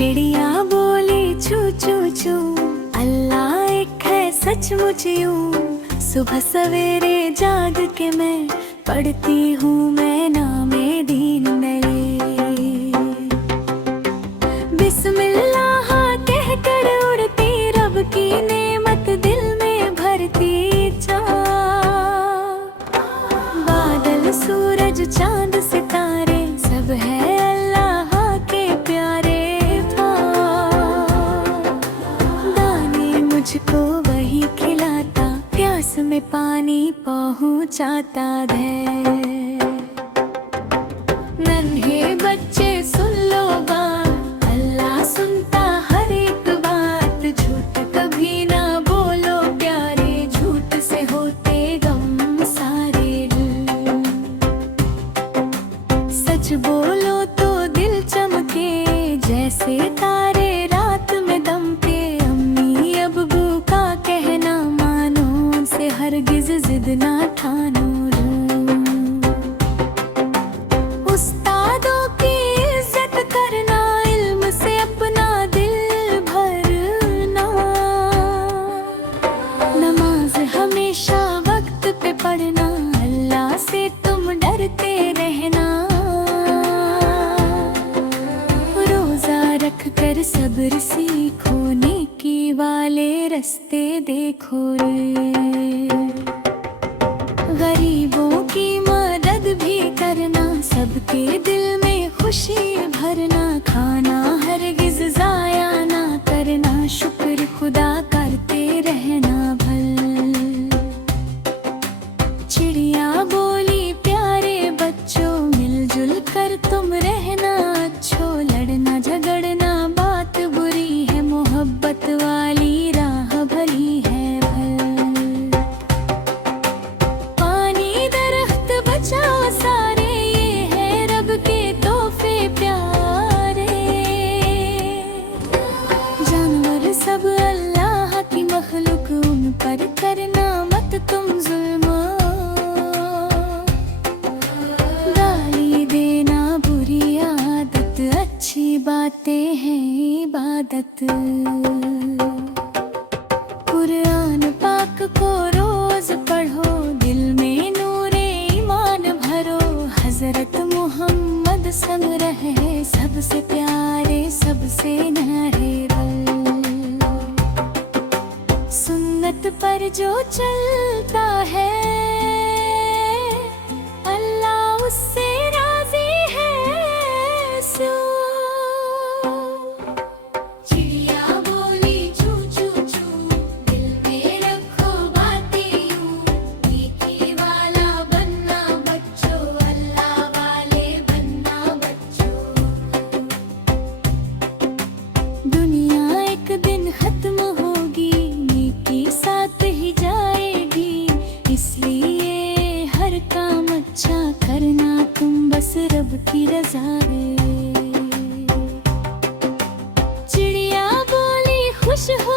चिड़िया बोली चू चू चू, अल्लाह एक है सचमुच यूं। सुबह सवेरे जाग के मैं पढ़ती हूँ मैं नामे दीन नए। बिस्मिल्लाह कह कर उड़ती रब की नेमत दिल में भरती जा। बादल सूरज चांद सितारे सब है अल्लाह के प्यारे। दाने मुझको वही खिलाता, प्यास में पानी पहुँचाता है। नन्हे बच्चे सुन लो बात, अल्लाह सुनता हर एक बात। झूठ कभी ना बोलो प्यारे, झूठ से होते गम सारे। सच बोलो तो दिल चमके जैसे तारे रात में दमके। अम्मी अब्बू का कहना मानो, से हरगिज जिद ना ठानो। उस्तादों की इज्जत करना, इल्म से अपना दिल भरना। नमाज हमेशा वक्त पे पढ़ना, अल्लाह से तुम डरते रहना। रोजा रख कर सब्र सीखो, नेकी वाले रास्ते देखो रे। गरीबों की मदद भी करना, सबके दिल में खुशी भरना। खाना हरगिज जाया ना करना, शुक्र खुदा करते रहना भल। चिड़िया बोली प्यारे बच्चों, मिलजुल कर तुम रहना अच्छो। लड़ना झगड़ना बात बुरी है, मोहब्बत वाली राह भली है भल। पानी दरख्त बचाओ सारे, ये है रब के तोहफे प्यारे। जानवर सब अल्लाह की मखलूक, उन पर करना मत तुम जुल्म। गाली देना बुरी आदत, अच्छी बातें हैं इबादत। कुरान पाक को रोज पढ़ो, दिल में नूरे ईमान भरो। हजरत मोहम्मद संग रहे, सबसे प्यारे सबसे न्यारे रल। सुन्नत पर जो चलता है, अल्लाह उससे राजी है सो। चिड़िया बोली चू चू चू, दिल में रखो बातें यूं। नेकी वाला बनना बच्चों, अल्लाह वाले बनना बच्चों। दुनिया एक दिन खत्म होगी, नेकी साथ ही जाएगी। इसलिए हर काम अच्छा करना तुम, बस रब की रजा है। चिड़िया बोली खुश हो